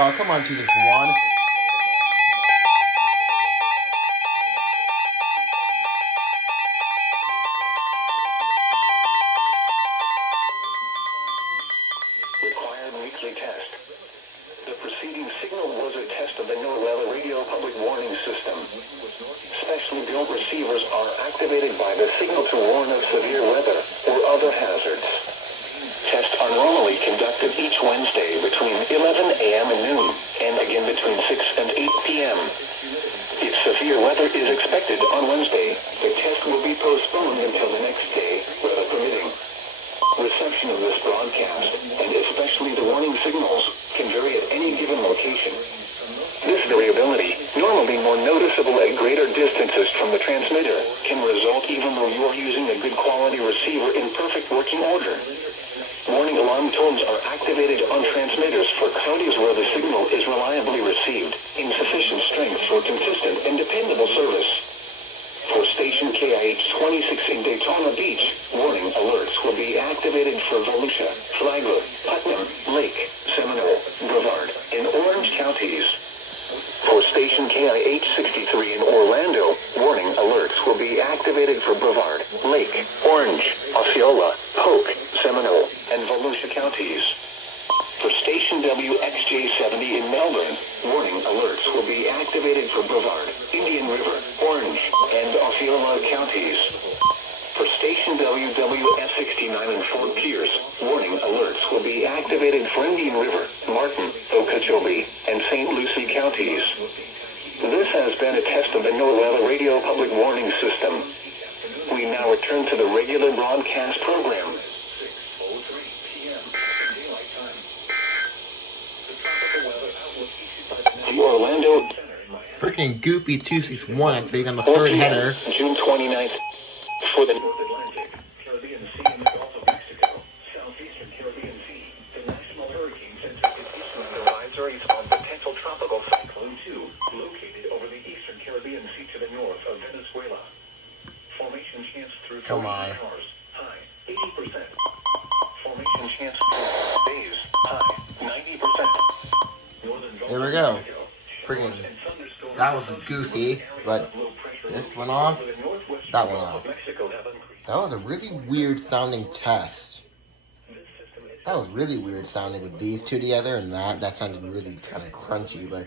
Oh, come on, 261. Required weekly test. The preceding signal was a test of the NOAA radio public warning system. Specially built receivers are activated by the signal to warn of severe weather or other hazards. Tests are normally conducted each Wednesday between 11 a.m. and noon, and again between 6 and 8 p.m. If severe weather is expected on Wednesday, the test will be postponed until the next day, weather permitting. Reception of this broadcast, and especially the warning signals, can vary at any given location. This variability, normally more noticeable at greater distances from the transmitter, can result even though you are using a good quality receiver in perfect working order. Warning alarm tones are activated on transmitters for counties where the signal is reliably received, in sufficient strength for consistent and dependable service. For station KIH63 in Daytona Beach, warning alerts will be activated for Volusia, Flagler, Putnam, Lake, Seminole, Brevard, and Orange counties. For station KIH63 in Orlando, warning alerts will be activated for Brevard, Lake, Orange, Osceola, Polk, Seminole, and Volusia counties. For station WXJ70 in Melbourne, warning alerts will be activated for Brevard, Indian River, Orange, and Osceola counties. For station WWF69 in Fort Pierce, warning alerts will be activated for Indian River, Martin, Okeechobee, and St. Lucie counties. This has been a test of the NOAA radio public warning system. We now return to the regular broadcast program. The Orlando Freaking Goofy 261 activating on the third header. June 29th for the North Atlantic, Caribbean Sea, and the Gulf of Mexico, southeastern Caribbean Sea. The National Hurricane Center is issuing advisories on potential tropical cyclone 2, located over the eastern Caribbean Sea to the north of Venezuela. Formation chance through 48 hours, high 80%. Formation chance through days, high 90%. There we go. Freaking, that was goofy, but this went off, that went off. That was a really weird sounding test. That was really weird sounding with these two together, and that sounded really kind of crunchy, but,